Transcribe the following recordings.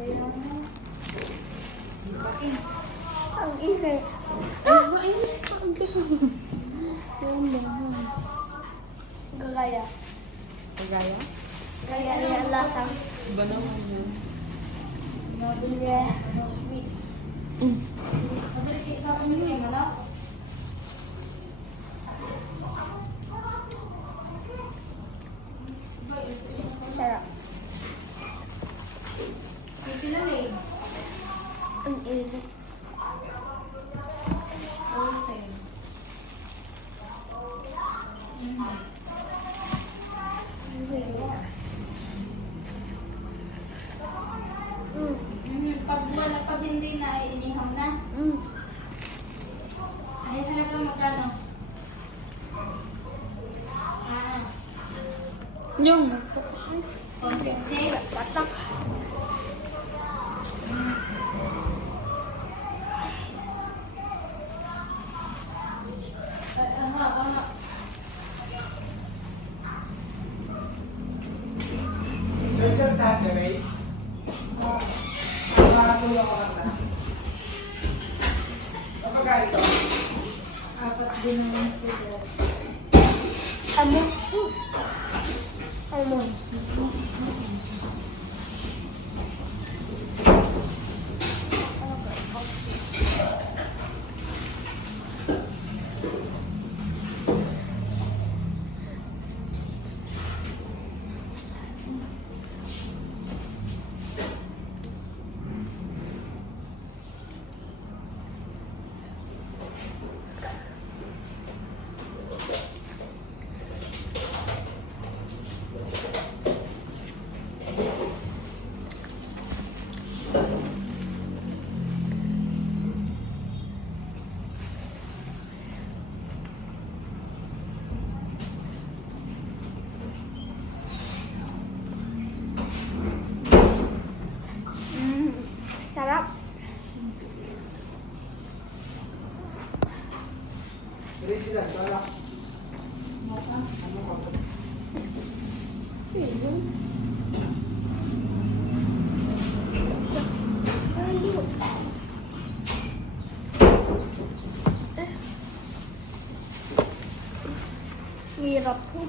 Ang init. Ah! Mainit pa ang tingin. Yung bangon. Gagaya. Kagaya? Gaya yan lasang. Iba naman yun. Nabili. Sarap. Ang init. Pag hindi na, inihaw na. Ay, talaga magkano? Yung. 150. Patak. Richard Tatteray. Nakakatulong ko na. Kapag ito? Apat din naman sila. Amon. Amon. Sarap. Richard, wala. Hirap po.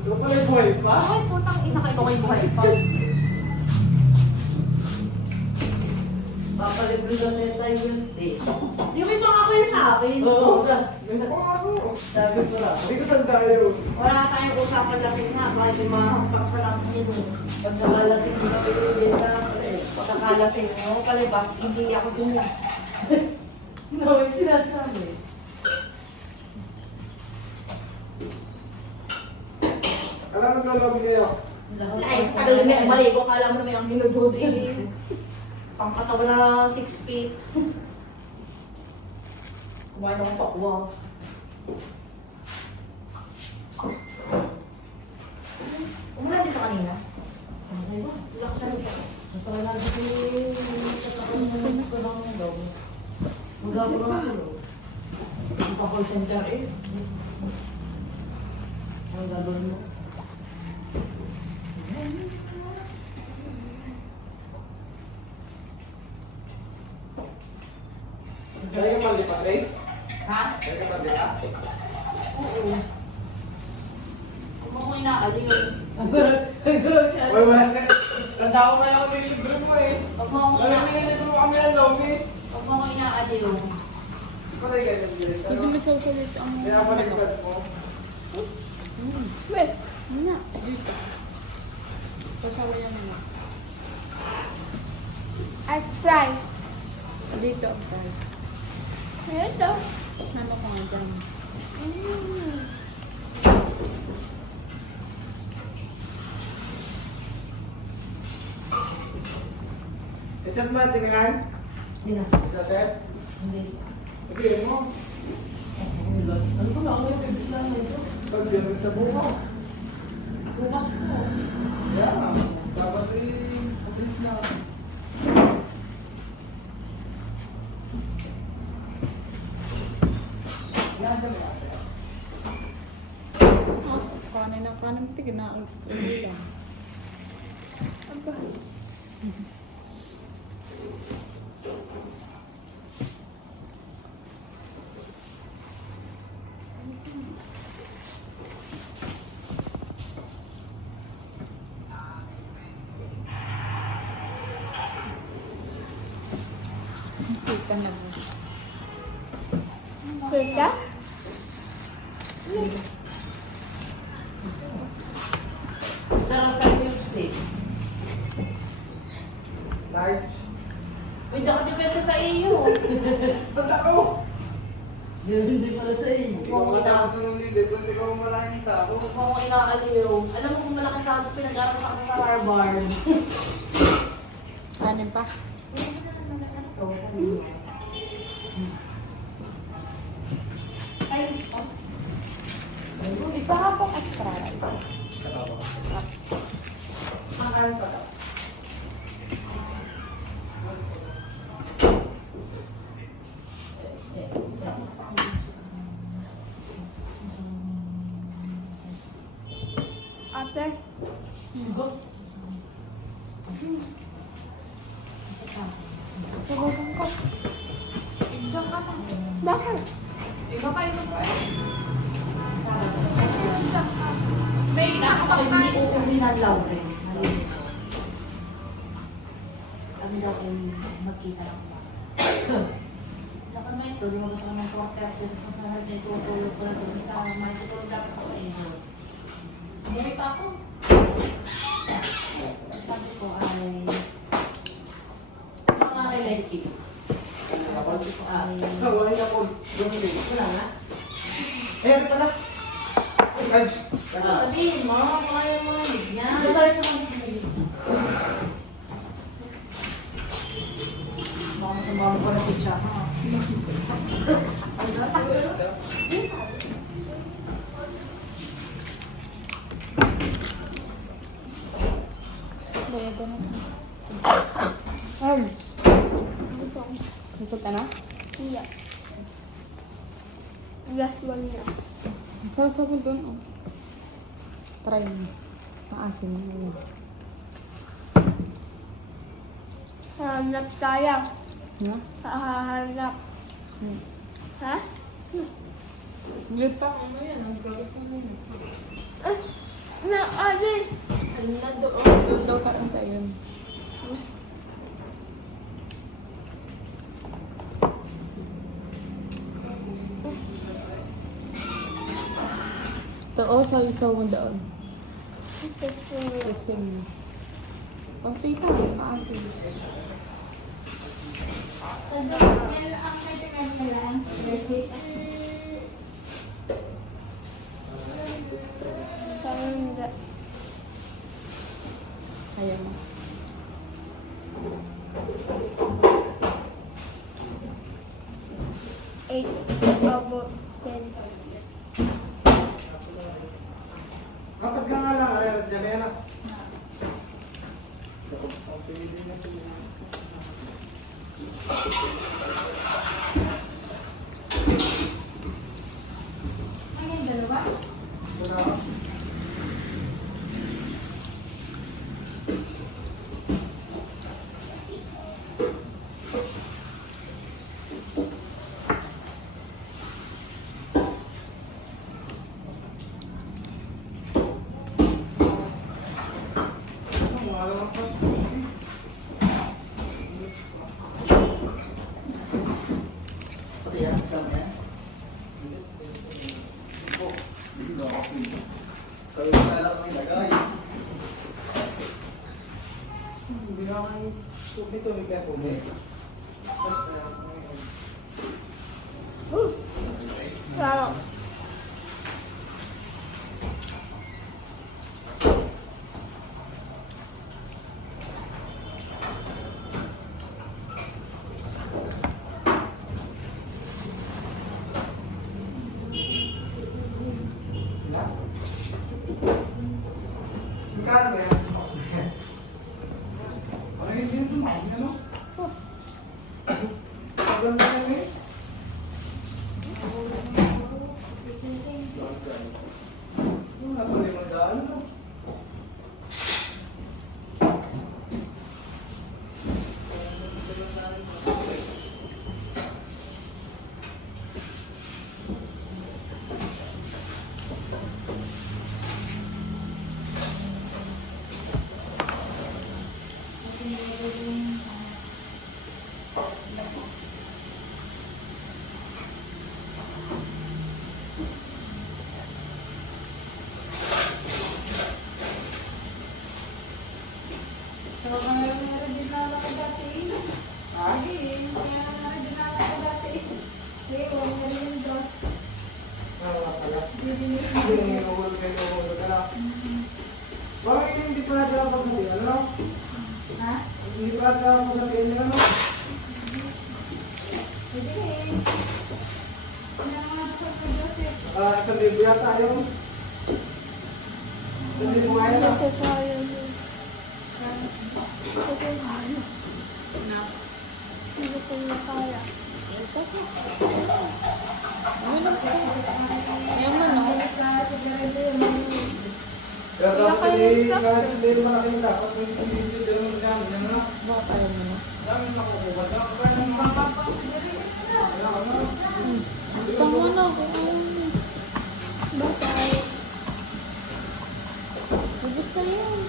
Ito pala yung buhay pa? Ay, putang ina kayo ko yung buhay pa. Papalibre na siya tayo yun eh. Yung may pangako sa akin. Oo, Sabi ko na. Hindi ko tanda yun. wala tayong usapan lasing na. Bakit yung mahampas pa lang yun. Pag nakalasing mo na pinibenta, pagkakalasing mo, palibas, hindi ako sila. No, yung sinasabi. Alam mo lolo niyo. Ay, sa tagal na maligo, kala mo naman ang hinudod eh. Pangkatawa na 6 feet. Kumain akong pakwa. Umulan dito kanina. Ay ba? Relax na rin. Natawala dito sa takan ko lang ng daw. Mula ko lang ako. Hindi pa call center eh. Ang gagawin mo. Kaya ka mali pa, Grace? Ha? Kaya ka mali pa? Oo. Kung ako inaaliw. Uy, wala ka. Tanda ko nga lang may libre mo eh. Pag mo ako Wala may libre mo kami ng lomi. Pag mo ako inaaliw. Patay ka ng Grace. Hindi mo susulit ang... Kaya pa nagpad mo. Wait. Ano? Dito. Pasawayan mo. I try. Dito ang tayo. Ito. Ano ko nga dyan? Mm. I-chat mo na tingnan. Hindi na. I-chat? Hindi. Sabihin mo. Ano ko na ako yung bibis lang ito? Pag yun sa bukas. Bukas po. Yeah. Dapat at least na. Yan, dami ate. Kanin na kanin. Tigil na ang ulam. Aba. Kita na mo. Kita? Sarap tayo yung steak. Large. Uy, nakadepende sa iyo. Ba't ako? Hindi pala sa iyo. Ikaw matapos ng hindi. Ba't ikaw malaking sa ako? Kung ako inaaliw. Alam mo kung malaki sa akin, pinag-aral ako sa Harvard. Kanin pa. Ay, Isa ka pong extra rice. makaroon pa daw. Ate. Subukan ko. Diyan ka na. Bakit? Ikaw kayo na pa. May isang pagkain. Hindi uuwi ng Laure. Kami daw ay magkita ng mga. Dapat mo ito, di mo gusto ng quarter, kasi sa sanad na itutulog ko na ito. Sa mga itutulog dapat ako eh. Umuwi pa ako. Sabi ko ay mga relative. Sabi ko ay Wala na po. Bumili. wala nga. Eh, ano pala? Large. Sabihin mo, kaya mo na niya. Nasali sa mga baka masama ko na siya, ha? Bayad na. Gusto ko. Gusto ka na? Iya. Last one niya. Sausaw mo dun, oh. Try mo. Maasim mo. Hanap tayo. Ha? Hahanap. Ha? Hindi pa. Ano yan? Ang gawas na yun. Na, ate. Ano na doon? Doon daw ka rin tayo. Ito, oh, saw mo doon. Testing mo. Pag tita, maasim. Parang hindi. Kaya mo. Eight over 10. Kapag ka nga lang, alam dyan yan ah. Hindi na kayo dito may kaya pume. Sarap. Magkano ba yan? Ano yung dito? Ano? Tagal na yan eh. Wala pa rin magdaan, no? So, meron din na ako dati. Ha? Sige, meron din na ako dati. Sige, huwag na rin doon. Wala pala. Hindi din Hindi na yung ulo kayo ng ulo ka lang. Bakit hindi pa natin ang pagkatiin? Ano? Ha? Hindi pa natin ang pagkatiin nila, no? Sige. Naman ako dati. 1,000 yata yung 1,000 nga yun, Hindi ah. ko kaya yun. Hindi ko kaya. Hindi ko na kaya. Yung manok. Pero dapat hindi malaking dapat may hindi din mo dyan, yan na. Baka tayo manok. Dami makukuha. Kaya naman makapapang. Ito muna. Bakit? Gusto yun.